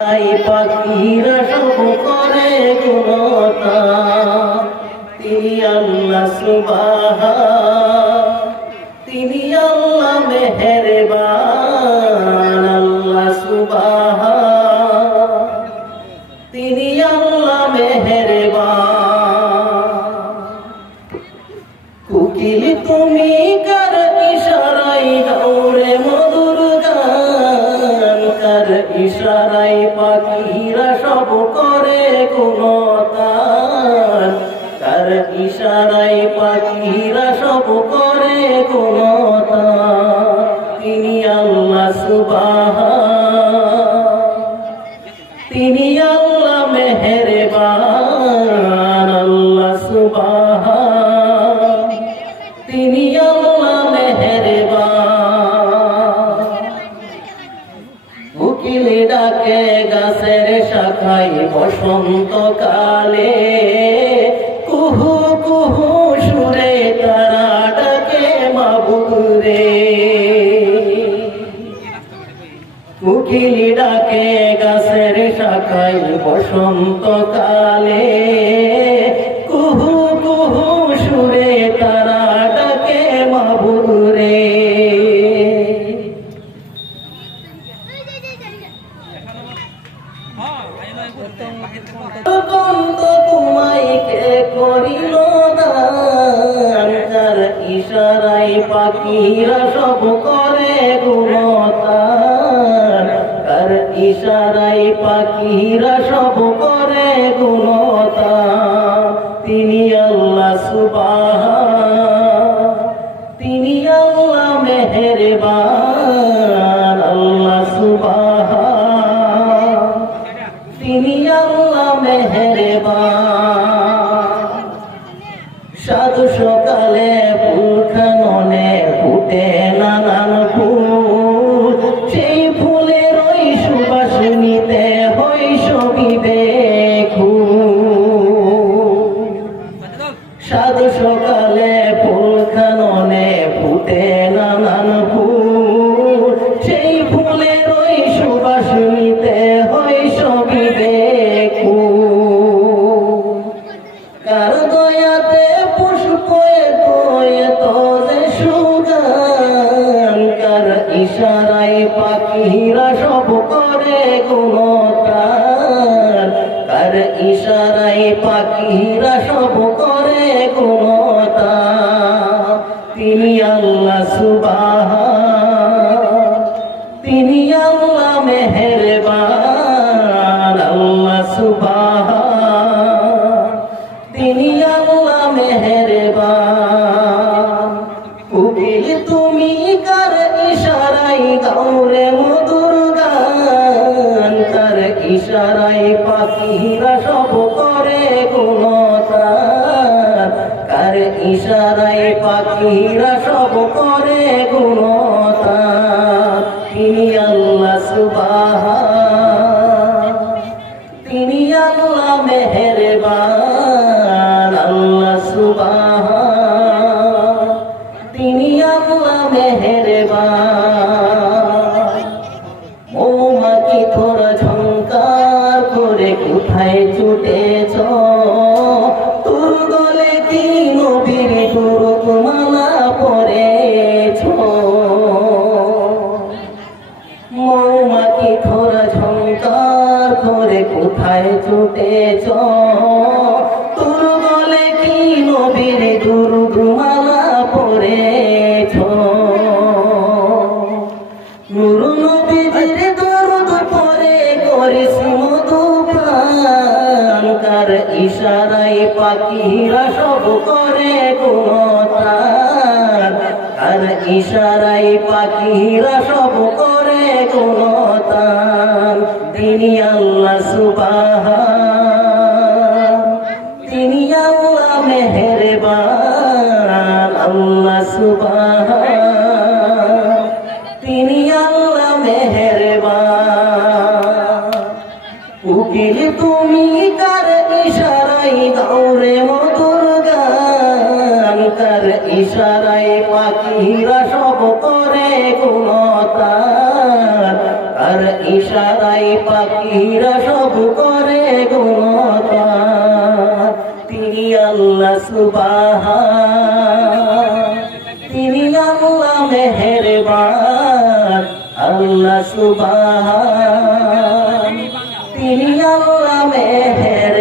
পাখিরা সব করে গুণগান। তিনি আল্লাহ সুবহান, তিনি আল্লাহ মেহেরবান। আল্লাহ সুবহান, তিনি আল্লাহ মেহেরবান। কোকিল তুমি কার ইশারায় গাওরে মধুর গান, কার ইশারায় পাখিরা সব করে গুণগান, কার ইশারায় পাখিরা সব করে গুণগান। তিনি আল্লাহ সুবহান, তিনি আল্লাহ মেহেরবান। আল্লাহ সুবহান, তিনি আল্লাহ মেহেরবান। কোকিল ডাকে গাছের শাখায় বসন্তকালে, কুহু কুহু সুরে তারা ডাকে মাবুদ রে। কোকিল ডাকে গাছের শাখায় বসন্তকালে, কুহু কুহু সুরে তারা ডাকে মাবুদ রে। কন্ত তোমায় কে করিল দান, কার ইশারায় পাখিরা সব করে গুণগান, কার ইশারায় পাখিরা সব করে গুণগান। তিনি আল্লাহ সুবহান, তিনি আল্লাহ মেহেরবান। আল্লাহ সুবহান, তিনি আল্লাহ মেহেরবান। সাধু সকালে ফুলখাননে ফুটে নানান ফুল, সেই ফুলের ওই সুবাস নিতে হয় সবিবেকুল। সাধু সকালে ফুলখাননে ফুটে নানান ফুল, সেই ফুলের ওই সুবাস নিতে হয় সবিবেকুল। কার দয়াতে পুষ্প এত যে সুগান, কার ইশারায় পাখিরা সব করে গুণগান, কার ইশারায় পাখিরা সব করে গুণগান। তিনি আল্লাহ সুবহান, তিনি আল্লাহ মেহেরবান। আল্লাহ সুবহান, তিনি আল্লাহ মেহেরবান। কোকিল তুমি কার ইশারায় গাওরে মধুর গান, কার ইশারায় পাখিরা সব করে গুণগান, কার ইশারায় পাখিরা সব করে গুণগান। তিনি আল্লাহ সুবহান, তিনি আল্লাহ মেহেরবান। আল্লাহ সুবহান, তিনি আল্লাহ মেহেরবান। মৌমাছি তোরা ঝংকার করে কোথায় ছুটেছ, তোর গলে কি নবীর মালা পরেছ। মৌমাছি তোরা ঝংকার করে কোথায় ছুটেছ, তোর গলে কি নবীর মালা পরেছ। নূর নবীর দরদ পরে করিস মধুপান, কার ইশারায় পাখিরা সব করে গুণগান, কার ইশারায় পাখিরা সব করে গুণগান। তিনি আল্লাহ সুবহান, তিনি আল্লাহ মেহেরবান। আল্লাহ সুবহান, তিনি আল্লাহ মেহেরবান। কোকিল তুমি কার ইশারায় গাওরে মধুর গান, কার ইশারায় পাখিরা সব করে গুণগান, তার ইশারায় পাখিরা সব করে গুণগান। তিনি আল্লাহ সুবহান, তিনি আল্লাহ মেহেরবান, আল্লাহ সুবহান, তিনি আল্লাহ মেহেরবান।